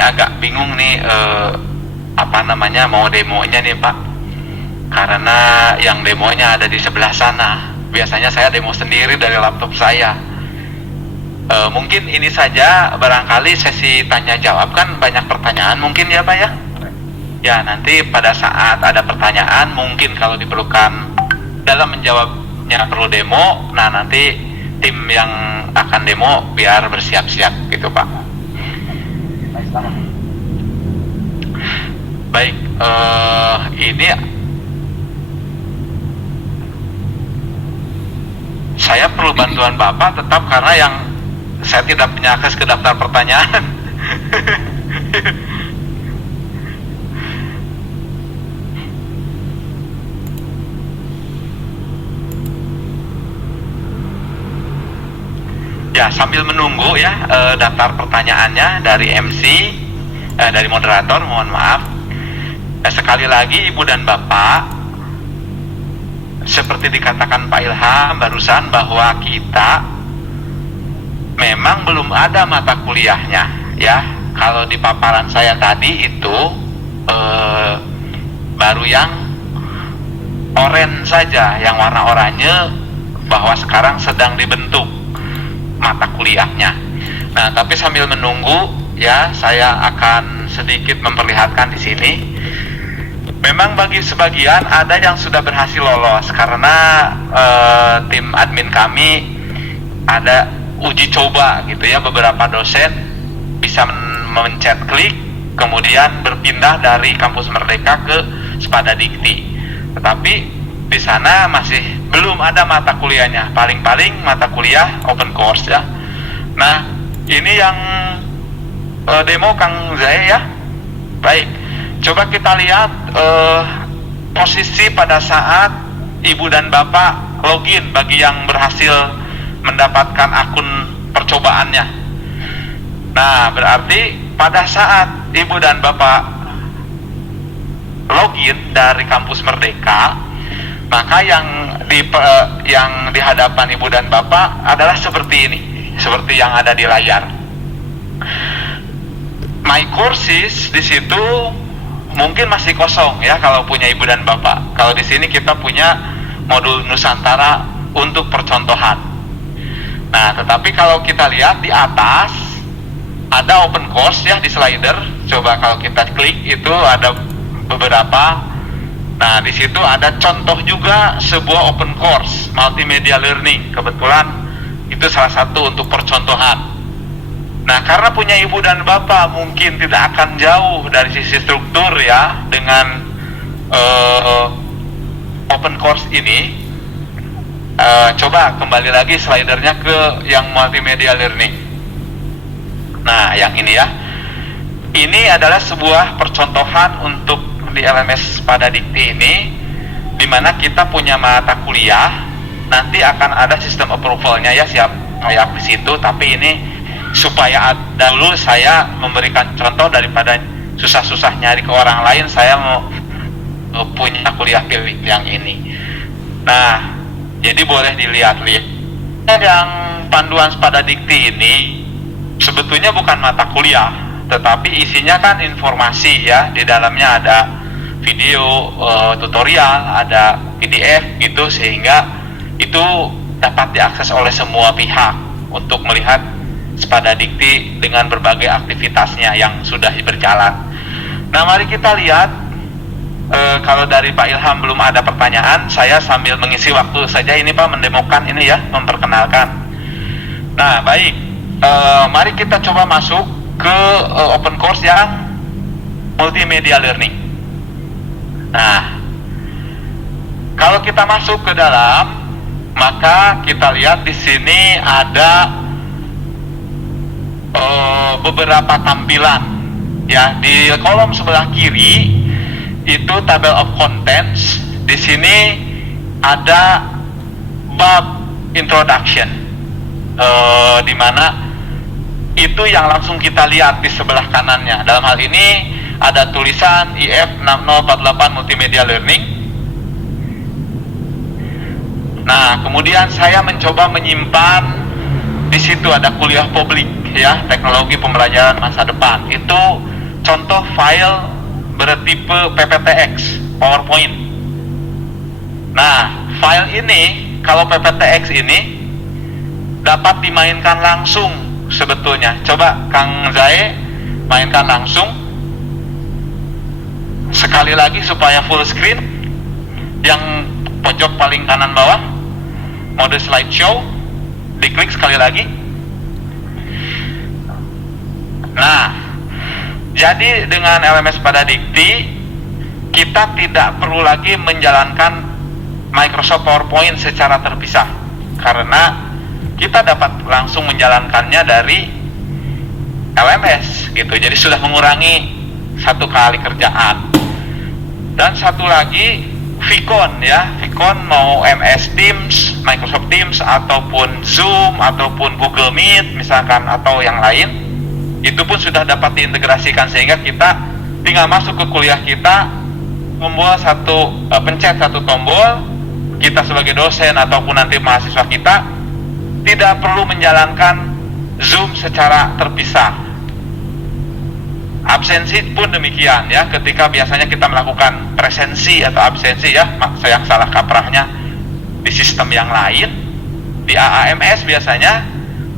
agak bingung nih, apa namanya, mau demonya nih Pak, karena yang demonya ada di sebelah sana. Biasanya saya demo sendiri dari laptop saya. Mungkin ini saja, barangkali sesi tanya jawab, kan banyak pertanyaan mungkin ya Pak ya. Ya, nanti pada saat ada pertanyaan, mungkin kalau diperlukan dalam menjawabnya perlu demo, nah nanti tim yang akan demo biar bersiap-siap gitu Pak. Baik, ini saya perlu bantuan Bapak tetap, karena yang saya tidak punya akses ke daftar pertanyaan. Ya, sambil menunggu ya daftar pertanyaannya dari MC, dari moderator, mohon maaf. Sekali lagi Ibu dan Bapak, seperti dikatakan Pak Ilham barusan, bahwa kita memang belum ada mata kuliahnya ya. Kalau di paparan saya tadi itu baru yang oranye saja, yang warna oranye, bahwa sekarang sedang dibentuk mata kuliahnya. Nah, tapi sambil menunggu ya, saya akan sedikit memperlihatkan di sini. Memang bagi sebagian ada yang sudah berhasil lolos, karena tim admin kami ada uji coba gitu ya, beberapa dosen bisa mencet klik kemudian berpindah dari Kampus Merdeka ke Spada Dikti. Tetapi di sana masih belum ada mata kuliahnya, paling-paling mata kuliah open course ya. Nah, ini yang demo Kang Zai ya. Baik, coba kita lihat posisi pada saat Ibu dan Bapak login bagi yang berhasil mendapatkan akun percobaannya. Nah, berarti pada saat Ibu dan Bapak login dari Kampus Merdeka, maka yang di hadapan Ibu dan Bapak adalah seperti ini, seperti yang ada di layar. My Courses di situ mungkin masih kosong ya kalau punya Ibu dan Bapak. Kalau di sini kita punya modul Nusantara untuk percontohan. Nah, tetapi kalau kita lihat di atas ada open course ya di slider. Coba kalau kita klik itu ada beberapa. Nah, di situ ada contoh juga sebuah open course multimedia learning. Kebetulan itu salah satu untuk percontohan. Nah, karena punya Ibu dan Bapak mungkin tidak akan jauh dari sisi struktur ya dengan open course ini. Coba kembali lagi slidernya ke yang multimedia learning. Nah, yang ini ya. Ini adalah sebuah percontohan untuk di LMS Pada Dikti ini, dimana kita punya mata kuliah, nanti akan ada sistem approvalnya ya, siap kayak di situ. Tapi ini supaya dulu saya memberikan contoh daripada susah-susah nyari ke orang lain, saya mau punya kuliah pilih yang ini. Nah, jadi boleh dilihat-lihat. Yang panduan Pada Dikti ini sebetulnya bukan mata kuliah, tetapi isinya kan informasi ya. Di dalamnya ada video tutorial, ada PDF gitu, sehingga itu dapat diakses oleh semua pihak untuk melihat Spada Dikti dengan berbagai aktivitasnya yang sudah berjalan. Nah, mari kita lihat. Kalau dari Pak Ilham belum ada pertanyaan, saya sambil mengisi waktu saja ini Pak, mendemokan ini ya, memperkenalkan. Nah, baik, mari kita coba masuk ke open course yang multimedia learning. Nah, kalau kita masuk ke dalam, maka kita lihat di sini ada beberapa tampilan ya. Di kolom sebelah kiri itu table of contents. Di sini ada bab introduction, di mana itu yang langsung kita lihat di sebelah kanannya. Dalam hal ini ada tulisan IF 6048 Multimedia Learning. Nah, kemudian saya mencoba menyimpan di situ ada kuliah publik ya, teknologi pembelajaran masa depan. Itu contoh file bertipe PPTX, PowerPoint. Nah, file ini, kalau PPTX ini dapat dimainkan langsung sebetulnya. Coba Kang Zae mainkan langsung sekali lagi supaya full screen. Yang pojok paling kanan bawah, mode slideshow, diklik sekali lagi. Nah, jadi dengan LMS pada Dikti kita tidak perlu lagi menjalankan Microsoft PowerPoint secara terpisah, karena kita dapat langsung menjalankannya dari LMS gitu. Jadi sudah mengurangi satu kali kerjaan. Dan satu lagi, Vicon ya, Vicon mau MS Teams, Microsoft Teams ataupun Zoom ataupun Google Meet misalkan atau yang lain, itu pun sudah dapat diintegrasikan sehingga kita tinggal masuk ke kuliah kita, membuat pencet satu tombol, kita sebagai dosen ataupun nanti mahasiswa kita tidak perlu menjalankan Zoom secara terpisah. Absensi pun demikian ya, ketika biasanya kita melakukan presensi atau absensi ya, yang salah kaprahnya di sistem yang lain, di AAMS biasanya.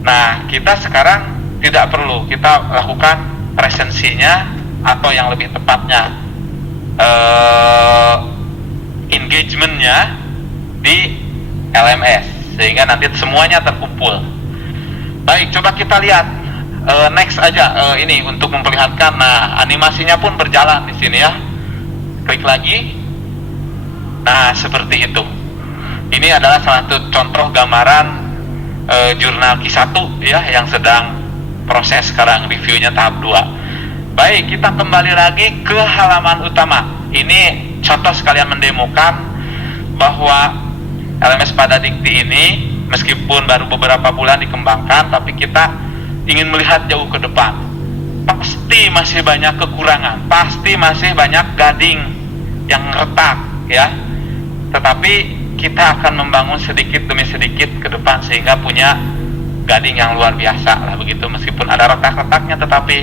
Nah, kita sekarang tidak perlu, kita lakukan presensinya atau yang lebih tepatnya engagementnya di LMS, sehingga nanti semuanya terkumpul. Baik, coba kita lihat next aja ini untuk memperlihatkan. Nah, animasinya pun berjalan di sini ya. Klik lagi. Nah, seperti itu. Ini adalah salah satu contoh gambaran jurnal Q1 ya, yang sedang proses sekarang reviewnya tahap 2. Baik, kita kembali lagi ke halaman utama. Ini contoh sekalian mendemokan bahwa LMS pada Dikti ini meskipun baru beberapa bulan dikembangkan, tapi kita ingin melihat jauh ke depan. Pasti masih banyak kekurangan, pasti masih banyak gading yang retak ya. Tetapi kita akan membangun sedikit demi sedikit ke depan sehingga punya gading yang luar biasa lah begitu. Meskipun ada retak-retaknya, tetapi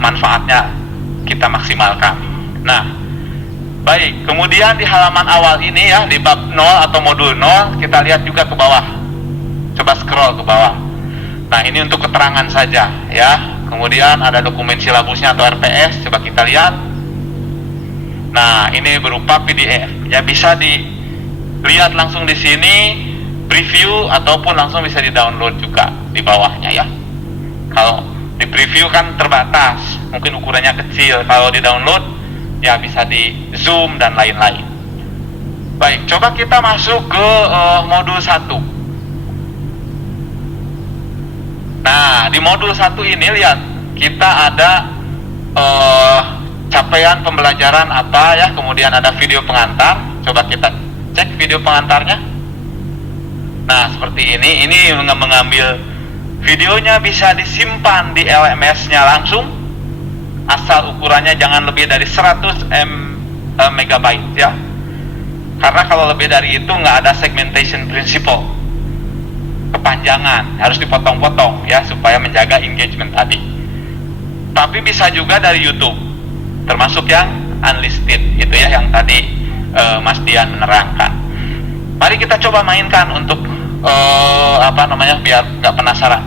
manfaatnya kita maksimalkan. Nah, baik, kemudian di halaman awal ini ya, di bab 0 atau modul 0, kita lihat juga ke bawah. Coba scroll ke bawah. Nah, ini untuk keterangan saja ya. Kemudian ada dokumen silabusnya atau RPS, coba kita lihat. Nah, ini berupa PDF. Ya, bisa dilihat langsung di sini, preview ataupun langsung bisa di-download juga di bawahnya ya. Kalau di preview kan terbatas, mungkin ukurannya kecil. Kalau di-download ya bisa di zoom dan lain-lain. Baik, coba kita masuk ke modul 1. Nah, di modul 1 ini lihat, kita ada capaian pembelajaran apa ya, kemudian ada video pengantar. Coba kita cek video pengantarnya. Nah, seperti ini mengambil videonya bisa disimpan di LMS-nya langsung, asal ukurannya jangan lebih dari 100 MB ya. Karena kalau lebih dari itu nggak ada segmentation principle, kepanjangan, harus dipotong-potong ya supaya menjaga engagement tadi. Tapi bisa juga dari YouTube, termasuk yang unlisted itu ya, yang tadi Mas Dian menerangkan. Mari kita coba mainkan untuk biar nggak penasaran.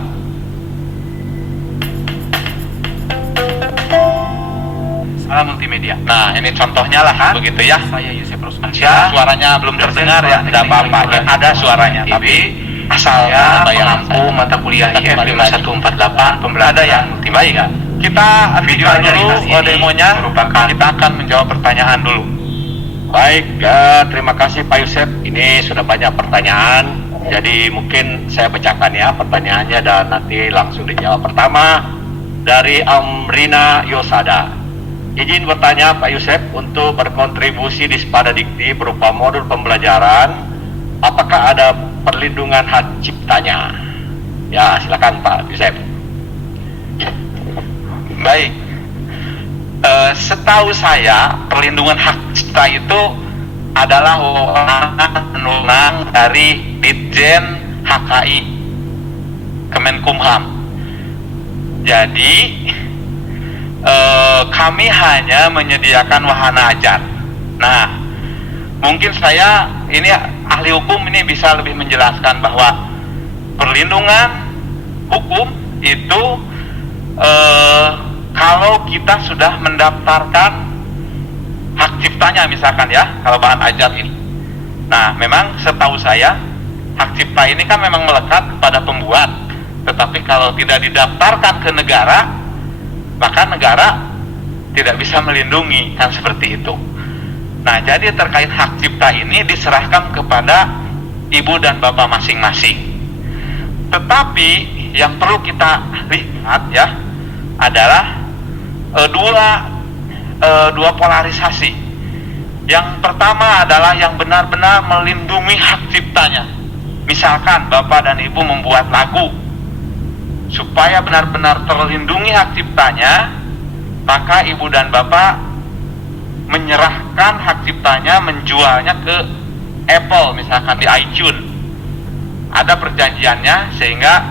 Salam multimedia. Nah, ini contohnya lah begitu ya. Saya Yusuf Rosmansyah. Suaranya belum terdengar ya, tidak apa-apa. Ada suaranya, tapi asalnya bayar lampu mata kuliah IF 5148 pembelajaran yang multimedia. Kita video dulu demonya, kita akan menjawab pertanyaan dulu. Baik, terima kasih Pak Yusef. Ini sudah banyak pertanyaan, jadi mungkin saya bacakan ya pertanyaannya dan nanti langsung dijawab. Pertama dari Amrina Yosada. Izin bertanya Pak Yusef, untuk berkontribusi di Spada Dikti berupa modul pembelajaran, apakah ada perlindungan hak ciptanya? Ya, silakan Pak Yusef. Baik, setahu saya perlindungan hak cipta itu adalah wewenang dari Ditjen HKI Kemenkumham. Jadi kami hanya menyediakan wahana ajar. Nah, mungkin saya ini ahli hukum ini bisa lebih menjelaskan bahwa perlindungan hukum itu kalau kita sudah mendaftarkan hak ciptanya misalkan ya, kalau bahan ajar ini. Nah, memang setahu saya hak cipta ini kan memang melekat kepada pembuat, tetapi kalau tidak didaftarkan ke negara, maka negara tidak bisa melindungi, kan seperti itu. Nah, jadi terkait hak cipta ini diserahkan kepada ibu dan bapak masing-masing. Tetapi yang perlu kita lihat ya adalah dua polarisasi. Yang pertama adalah yang benar-benar melindungi hak ciptanya. Misalkan bapak dan ibu membuat lagu, supaya benar-benar terlindungi hak ciptanya, maka ibu dan bapak menyerahkan hak ciptanya, menjualnya ke Apple, misalkan di iTunes. Ada perjanjiannya, sehingga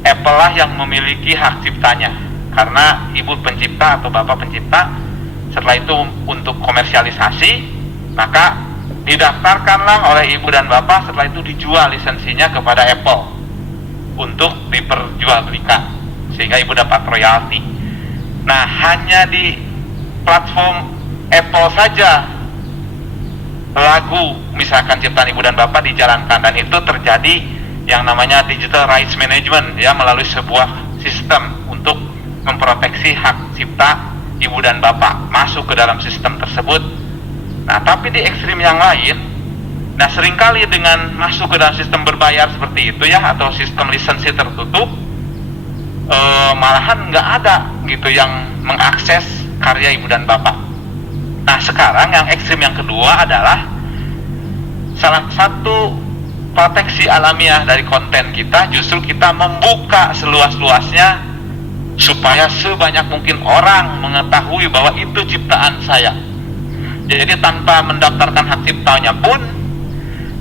Apple lah yang memiliki hak ciptanya, karena ibu pencipta atau bapak pencipta. Setelah itu untuk komersialisasi, maka didaftarkanlah oleh ibu dan bapak, setelah itu dijual lisensinya kepada Apple untuk diperjualbelikan, sehingga ibu dapat royalti. Nah, hanya di platform Apple saja lagu misalkan ciptaan ibu dan bapak dijalankan, dan itu terjadi yang namanya digital rights management ya, melalui sebuah sistem untuk memproteksi hak cipta ibu dan bapak masuk ke dalam sistem tersebut. Nah, tapi di ekstrim yang lain, nah seringkali dengan masuk ke dalam sistem berbayar seperti itu ya, atau sistem lisensi tertutup, malahan nggak ada gitu yang mengakses karya ibu dan bapak. Nah, sekarang yang ekstrim yang kedua adalah salah satu proteksi alamiah dari konten kita, justru kita membuka seluas-luasnya supaya sebanyak mungkin orang mengetahui bahwa itu ciptaan saya. Jadi tanpa mendaftarkan hak ciptanya pun,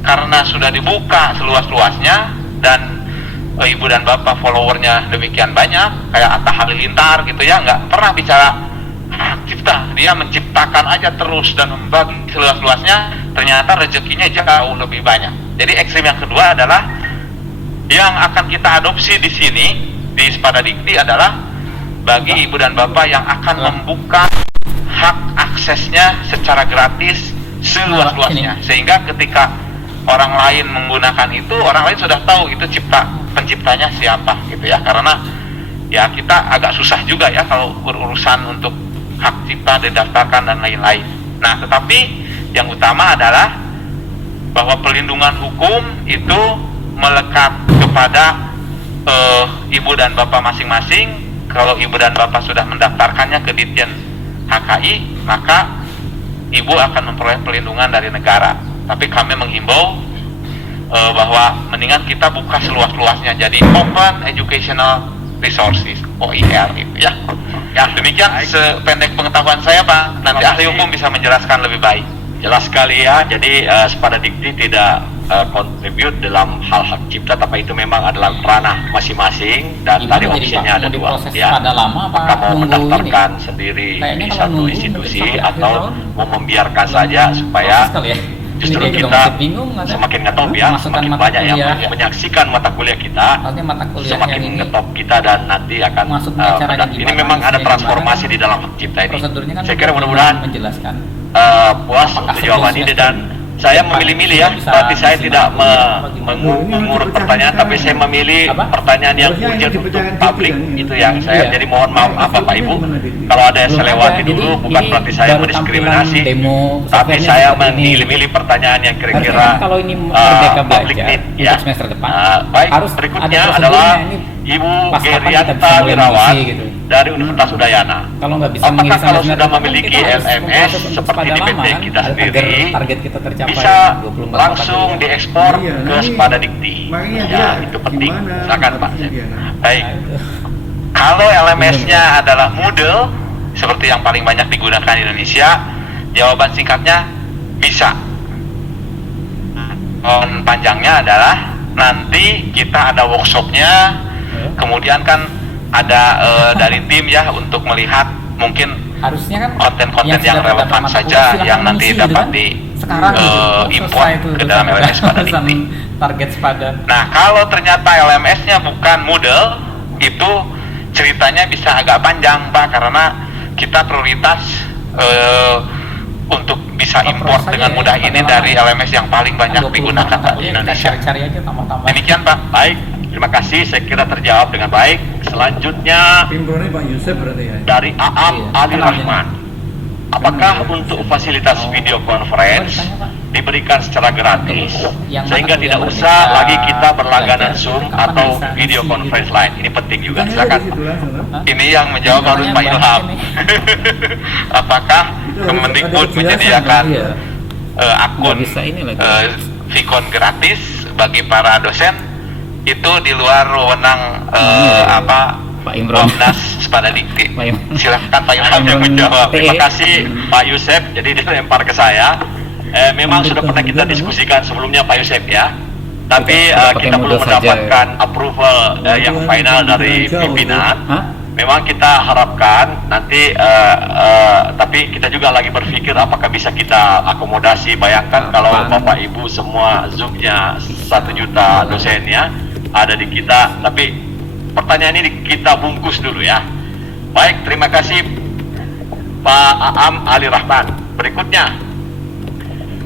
karena sudah dibuka seluas-luasnya dan ibu dan bapak followernya demikian banyak, kayak Atta Halilintar gitu ya, nggak pernah bicara hak cipta, dia menciptakan aja terus dan membagi seluas-luasnya, ternyata rezekinya jauh lebih banyak. Jadi ekstrim yang kedua adalah yang akan kita adopsi di sini di Spada Dikti adalah bagi ibu dan bapak yang akan membuka hak aksesnya secara gratis seluas-luasnya, sehingga ketika orang lain menggunakan itu, orang lain sudah tahu itu penciptanya siapa gitu ya. Karena ya kita agak susah juga ya kalau urusan untuk hak cipta didaftarkan dan lain-lain. Nah, tetapi yang utama adalah bahwa perlindungan hukum itu melekat kepada ibu dan bapak masing-masing. Kalau ibu dan bapak sudah mendaftarkannya ke Ditjen HKI, maka ibu akan memperoleh perlindungan dari negara. Tapi kami menghimbau bahwa mendingan kita buka seluas-luasnya, jadi Open Educational Resources, OER itu ya. Ya, demikian sependek pengetahuan saya, Pak. Nanti ahli hukum bisa menjelaskan lebih baik. Jelas sekali ya. Jadi Spada Dikti tidak kontribut dalam hal hak cipta, tapi itu memang adalah ranah masing-masing, dan tadi opsinya ada dua ya. Apakah mau mendaftarkan sendiri di satu institusi atau mau membiarkan saja supaya justru kita semakin ngetop ya, semakin banyak yang menyaksikan mata kuliah kita, semakin ngetop kita, dan nanti akan ini memang ada transformasi di dalam hak cipta ini. Saya kira mudah-mudahan puas untuk jawaban ini, dan saya memilih-milih ya, berarti saya tidak mengurut pertanyaan, tapi saya memilih pertanyaan yang urgent untuk publik, itu yang saya jadi mohon maaf Bapak Ibu kalau ada yang saya lewati dulu, bukan berarti saya mendiskriminasi, tapi saya memilih-milih pertanyaan yang kira-kira publik need ya. Baik, berikutnya adalah Ibu Gerianta Wirawan dari Universitas Udayana. Apakah kalau sudah memiliki LMS seperti di PT kita sendiri bisa langsung diekspor ke Spada Dikti? Ya, itu penting. Silakan Pak. Baik. Kalau LMS-nya adalah Moodle seperti yang paling banyak digunakan di Indonesia, jawaban singkatnya bisa. Panjangnya adalah nanti kita ada workshopnya. Kemudian kan ada dari tim ya untuk melihat mungkin harusnya kan konten-konten yang sudah relevan terdapat mata saja kuliah silahkan yang nanti ngisi, dapat kan. di Sekarang import ke dalam LMS pada urusan Dikti. target sepada. Nah, kalau ternyata LMS-nya bukan Moodle, itu ceritanya bisa agak panjang, Pak, karena kita prioritas untuk bisa import dengan mudah ini dari LMS yang paling banyak digunakan Pak di Indonesia. Cari aja tambah-tambah. Demikian, Pak. Baik, terima kasih. Saya kira terjawab dengan baik. Selanjutnya Pimpronya Pak Yusuf berarti ya. dari Aam Iya, Ali kenal Rahman. Apakah untuk fasilitas video conference diberikan secara gratis Yang sehingga mana tidak yang usah merdeka, lagi kita berlangganan belajar, Zoom kapan atau bisa video ngisi conference gitu. lain? Ini penting juga. Tanya Silakan. di situ langsung, kan? Hah? Ini yang menjawab harus Pak Ilham. Apakah Kemendikbud menyediakan Iya. akun Nggak bisa ini lagi. Vicon gratis bagi para dosen? Itu di luar wewenang Iya. Pak Imron. Komnas Sepada Dikti. Pak Imron. Silahkan Pak Ilham Pak yang Imron. menjawab. PE. Terima kasih Pak Yusef. Jadi dilempar ke saya. Memang sudah pernah kita diskusikan sebelumnya Pak Yusef ya. Tapi Pakai kita belum Moodle saja. mendapatkan approval yang final dari pimpinan. Hah? Memang kita harapkan nanti, tapi kita juga lagi berpikir apakah bisa kita akomodasi. Bayangkan kalau Bapak Ibu semua Zoom-nya 1 juta dosennya ada di kita. Tapi pertanyaan ini kita bungkus dulu ya. Baik, terima kasih Pak Aam Ali Rahman. Berikutnya,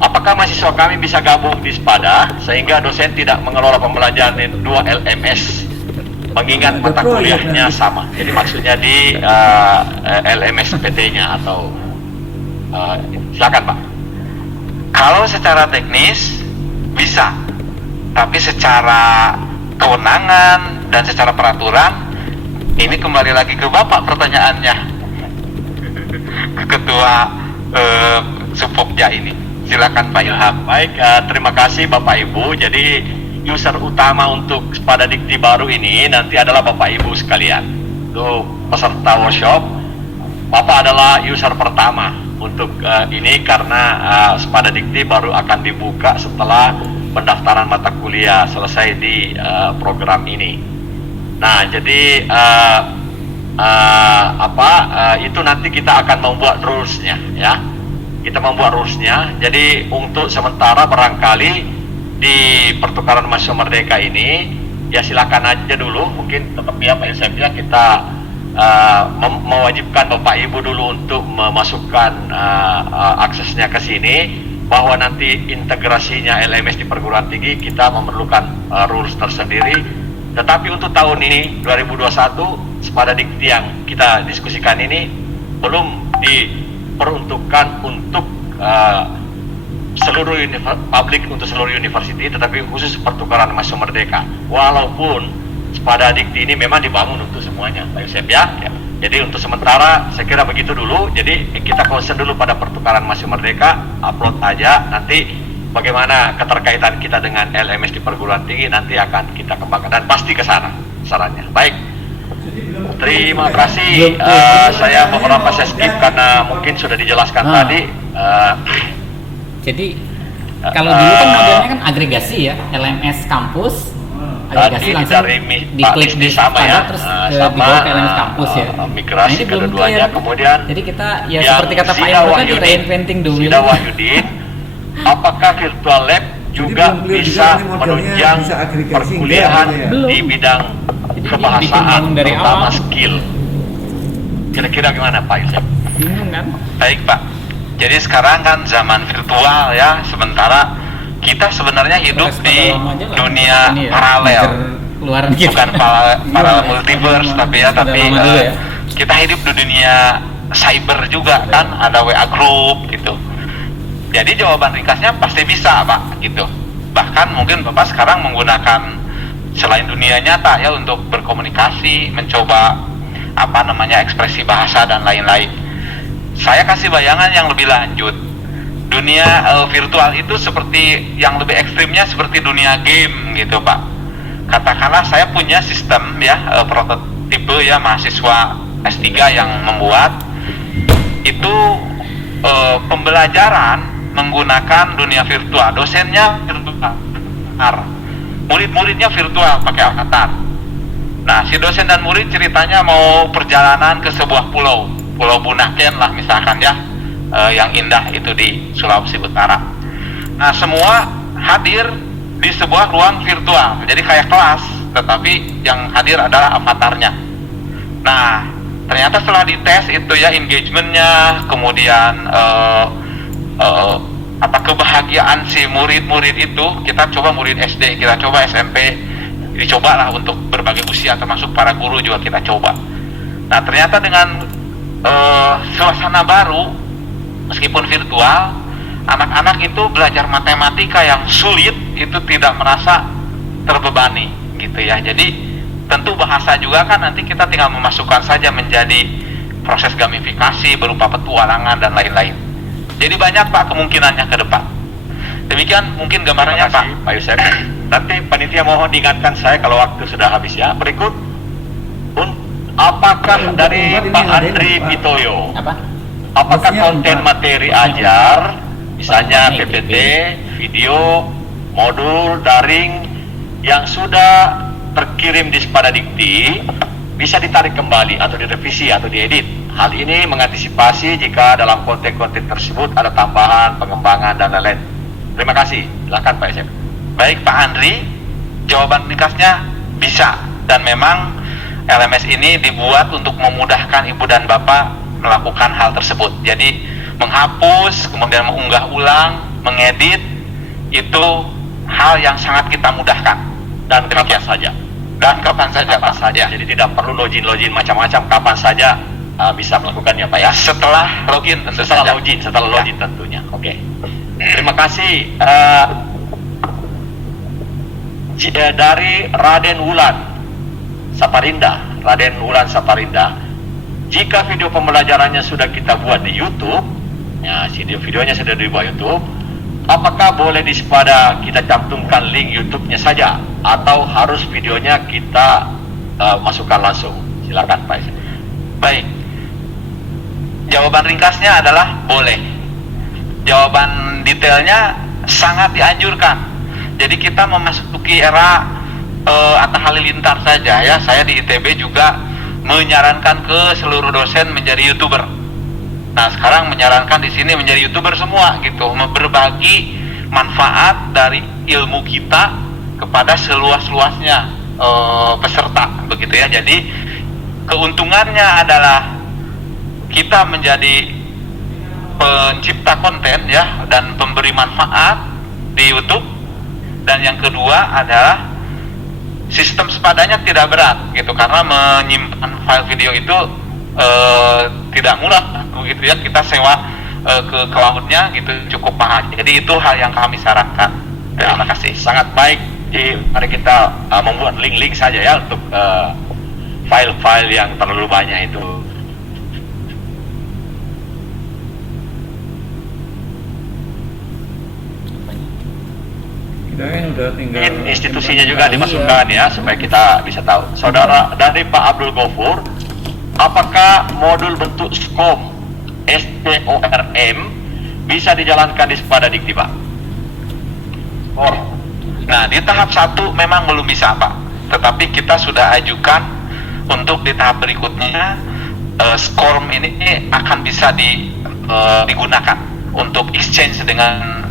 apakah mahasiswa kami bisa gabung di SPADA sehingga dosen tidak mengelola pembelajaran 2 LMS mengingat mata kuliahnya sama? Jadi maksudnya di LMS PT-nya atau silakan Pak. Kalau secara teknis bisa, tapi secara kewenangan dan secara peraturan ini kembali lagi ke Bapak pertanyaannya, ke Ketua Supokja ini. Silakan Pak Ilham. Baik, terima kasih Bapak Ibu. Jadi user utama untuk Sepada Dikti baru ini nanti adalah Bapak Ibu sekalian. Untuk peserta workshop, Bapak adalah user pertama untuk ini karena Sepada Dikti baru akan dibuka setelah pendaftaran mata kuliah selesai di program ini. Nah, jadi itu nanti kita akan membuat rules-nya ya. Kita membuat rules-nya. Jadi untuk sementara barangkali di pertukaran mahasiswa merdeka ini ya silakan aja dulu, mungkin tetap ya Pak Yusef ya, kita mewajibkan Bapak Ibu dulu untuk memasukkan aksesnya ke sini, bahwa nanti integrasinya LMS di perguruan tinggi kita memerlukan rules tersendiri. Tetapi untuk tahun ini 2021 Sepada Dikti yang kita diskusikan ini belum diperuntukkan untuk seluruh publik, untuk seluruh university, tetapi khusus pertukaran mahasiswa merdeka. Walaupun Sepada Dikti ini memang dibangun untuk semuanya, Pak Yusef ya. Jadi untuk sementara saya kira begitu dulu. Jadi kita concern dulu pada pertukaran mahasiswa merdeka, upload aja. Nanti bagaimana keterkaitan kita dengan LMS di perguruan tinggi nanti akan kita kembangkan dan pasti ke sana sarannya. Baik. Terima kasih. Saya beberapa saya skip karena mungkin sudah dijelaskan tadi. Jadi kalau dulu kan modelnya kan agregasi ya, LMS kampus, agregasi Tadi langsung dari diklik di sama SPADA, ya, terus sama dibawa ke LMS kampus ya. migrasi ini belum keduanya, clear. kemudian Jadi kita ya yang seperti kata Pak Sida Imron tadi, Wahyudin, reinventing dulu. Sida Wahyudin, apakah virtual lab juga belum clear bisa juga ini modelnya menunjang bisa agregasi perkuliahan enggak gitu ya? Belum. di bidang Jadi ini kebahasaan, bikin dari terutama awal. skill? Kira-kira gimana Pak Yusef? Bingung kan? Baik Pak. Jadi sekarang kan zaman virtual ya, sementara kita sebenarnya hidup di dunia Ini ya, paralel, keluaran kita. bukan paralel multiverse, tapi Lama dulu ya. kita hidup di dunia cyber juga kan, ada WA group gitu. Jadi jawaban ringkasnya pasti bisa Pak gitu. Bahkan mungkin Bapak sekarang menggunakan selain dunia nyata ya untuk berkomunikasi, mencoba ekspresi bahasa dan lain-lain. Saya kasih bayangan yang lebih lanjut. Dunia virtual itu seperti yang lebih ekstrimnya seperti dunia game gitu Pak. Katakanlah saya punya sistem ya, prototipe ya, mahasiswa S3 yang membuat itu pembelajaran menggunakan dunia virtual, dosennya virtual, murid-muridnya virtual pakai avatar. Nah, si dosen dan murid ceritanya mau perjalanan ke sebuah pulau. Pulau Bunaken lah misalkan ya, yang indah itu di Sulawesi Utara. Nah, semua hadir di sebuah ruang virtual, jadi kayak kelas, tetapi yang hadir adalah avatarnya. Nah, ternyata setelah dites itu ya engagementnya, kemudian kebahagiaan si murid-murid itu, kita coba murid SD, kita coba SMP, dicoba lah untuk berbagai usia, termasuk para guru juga kita coba. Nah, ternyata dengan suasana baru, meskipun virtual, anak-anak itu belajar matematika yang sulit itu tidak merasa terbebani gitu ya. Jadi tentu bahasa juga kan nanti kita tinggal memasukkan saja menjadi proses gamifikasi berupa petualangan dan lain-lain. Jadi banyak Pak kemungkinannya ke depan. Demikian mungkin gambarannya Pak Yusef. Nanti panitia mohon diingatkan saya kalau waktu sudah habis ya. Berikut, apakah dari Pak Andri Pitoyo? Apakah konten materi ajar, misalnya PPT, video, modul, daring yang sudah terkirim di Sepada Dikti bisa ditarik kembali atau direvisi atau diedit? Hal ini mengantisipasi jika dalam konten-konten tersebut ada tambahan, pengembangan, dan lain-lain. Terima kasih. Silakan Pak Yusef. Baik Pak Andri, jawaban ringkasnya bisa, dan memang LMS ini dibuat untuk memudahkan Ibu dan Bapak melakukan hal tersebut. Jadi menghapus, kemudian mengunggah ulang, mengedit, itu hal yang sangat kita mudahkan. Dan kapan saja. Dan kapan saja Pak. Jadi tidak perlu login macam-macam, kapan saja bisa melakukannya Pak ya. Setelah login tentu saja. Setelah login tentunya. Oke. Terima kasih. Dari Raden Wulan Saparinda, jika video pembelajarannya sudah kita buat di YouTube, ya, videonya sudah dibuat YouTube, apakah boleh di Sepada kita cantumkan link YouTube-nya saja, atau harus videonya kita masukkan langsung? Silakan Pak. Baik, jawaban ringkasnya adalah boleh. Jawaban detailnya sangat dianjurkan. Jadi kita memasuki era Atta Halilintar saja ya. Saya di ITB juga menyarankan ke seluruh dosen menjadi YouTuber. Nah, sekarang menyarankan di sini menjadi YouTuber semua gitu, berbagi manfaat dari ilmu kita kepada seluas-luasnya peserta begitu ya. Jadi keuntungannya adalah kita menjadi pencipta konten ya dan pemberi manfaat di YouTube, dan yang kedua adalah sistem Sepadanya tidak berat gitu, karena menyimpan file video itu tidak murah begitu ya. Kita sewa ke cloud-nya gitu, cukup mahal. Jadi itu hal yang kami sarankan. Terima kasih. Sangat baik. Jadi mari kita membuat link-link saja ya untuk file-file yang terlalu banyak itu. Udah tinggal institusinya juga dimasukkan ya, supaya kita bisa tahu. Saudara dari Pak Abdul Ghafur, apakah modul bentuk SCORM bisa dijalankan di Sepada Dikti Pak? Nah, di tahap 1 memang belum bisa Pak, tetapi kita sudah ajukan untuk di tahap berikutnya. SCORM ini akan bisa digunakan untuk exchange dengan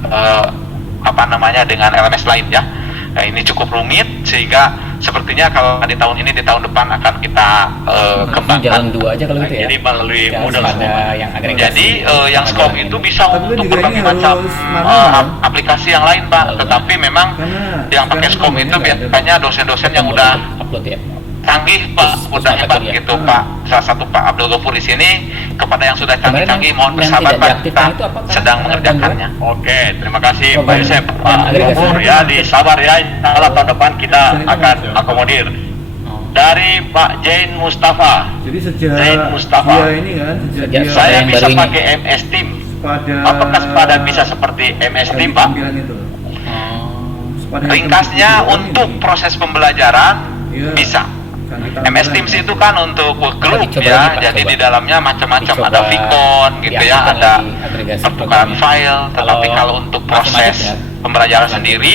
dengan LMS lain ya. Nah, ini cukup rumit sehingga sepertinya kalau di tahun ini, di tahun depan akan kita kembangkan. Jalan 2 aja kalau gitu ya. Jadi melalui model yang agregasi. Jadi yang SCORM itu bisa untuk berbagai macam aplikasi yang lain Pak. Tetapi memang yang pakai SCORM itu biasanya dosen-dosen yang udah upload ya. canggih Pak, udah hebat gitu Pak. Salah satu Pak Abdul Ghafur di sini, kepada yang sudah canggih-canggih mohon bersabar Pak, kita sedang mengerjakannya. Oke, terima kasih Pak Yusef. Pak Ghafur ya, disabar ya. Insya tahun depan kita akan akomodir. Dari Pak Jain Mustafa. Jadi sejak Zain Mustafa, dia ini kan, sejak dia saya yang bisa baru ini. pakai MS Team. pada Apakah Sepada bisa seperti MS Team Pak? itu. Sepada yang Ringkasnya itu untuk ini, proses pembelajaran iya, bisa. kan kita MS Teams itu kan untuk work group Coba ya, lagi, Pak, jadi coba. di dalamnya macam-macam, Dicoba ada Vicon gitu ya, diaktifkan ada lagi agregasi pertukaran programnya. file. Tetapi Kalau kalau untuk masih proses macet ya, pembelajaran sendiri,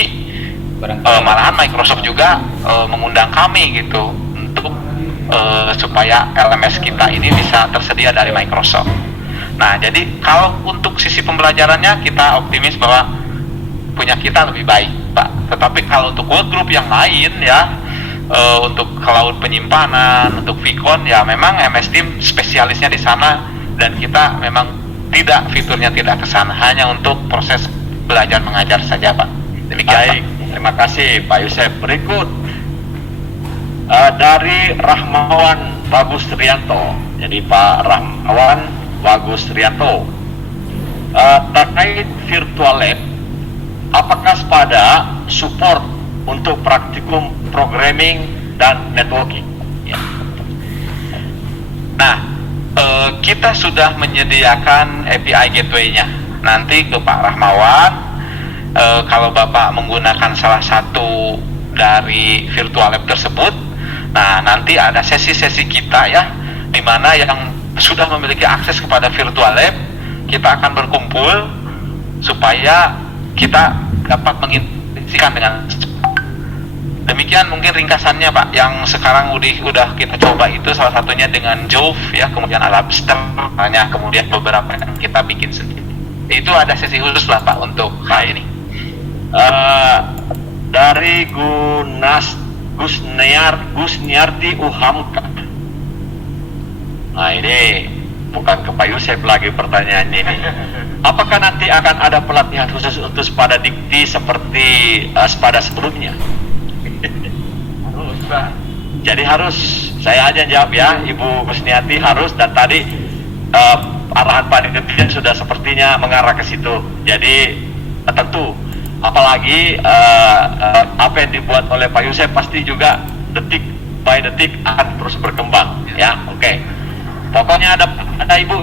barangkali malahan Microsoft juga mengundang kami gitu untuk supaya LMS kita ini bisa tersedia dari Microsoft. Nah, jadi kalau untuk sisi pembelajarannya kita optimis bahwa punya kita lebih baik, Pak. Tetapi kalau untuk workgroup yang lain ya, untuk cloud penyimpanan, untuk Vicon ya memang MS Team spesialisnya di sana dan kita memang fiturnya tidak ke sana, hanya untuk proses belajar mengajar saja, Pak. Demikian, Pak. Baik, terima kasih Pak Yusef. Berikut dari Rahmawan Bagus Trianto. Jadi Pak Rahmawan Bagus Trianto, terkait virtual lab, apakah SPADA support untuk praktikum programming dan networking? Ya. Nah, kita sudah menyediakan API gateway-nya. Nanti ke Pak Rahmawan, kalau Bapak menggunakan salah satu dari virtual lab tersebut, nah nanti ada sesi-sesi kita ya, di mana yang sudah memiliki akses kepada virtual lab, kita akan berkumpul supaya kita dapat mengintegrasikan dengan. Demikian mungkin ringkasannya, Pak. Yang sekarang udah kita coba itu salah satunya dengan Jove ya, kemudian Alabster, kemudian beberapa yang kita bikin sendiri. Itu ada sesi khusus lah, Pak, untuk hal ini. Dari Gusniarti Uhamka. Nah, ini bukan ke Pak Yusef lagi pertanyaan ini. Apakah nanti akan ada pelatihan khusus untuk SPADA Dikti seperti SPADA sebelumnya? Harus, Pak. Jadi harus, saya aja jawab ya, Ibu Gusniati harus, dan tadi arahan Pak Dirjen sudah sepertinya mengarah ke situ. Jadi tentu, apalagi apa yang dibuat oleh Pak Yusef pasti juga detik by detik akan terus berkembang. Ya, oke. Pokoknya ada Ibu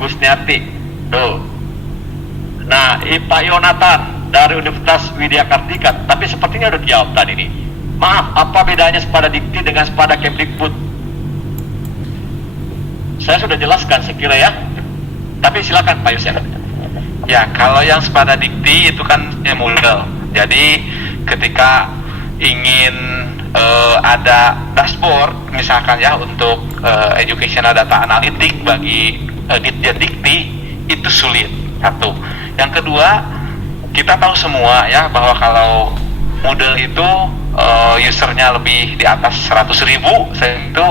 Gusniati. Tuh. Nah, Pak Yonatan dari Universitas Widya Kartika, tapi sepertinya udah dijawab tadi nih. Maaf, apa bedanya SPADA Dikti dengan SPADA Kemdikbud? Saya sudah jelaskan sekira ya. Tapi silakan Pak Yusef. Ya, kalau yang SPADA Dikti itu kan model. Jadi ketika ingin ada dashboard misalkan ya untuk educational data analytic bagi Ditjen Dikti, itu sulit. Satu. Yang kedua, kita tahu semua ya bahwa kalau model itu usernya lebih di atas 100.000, itu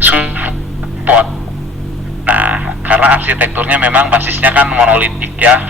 support. Nah, karena arsitekturnya memang basisnya kan monolitik ya,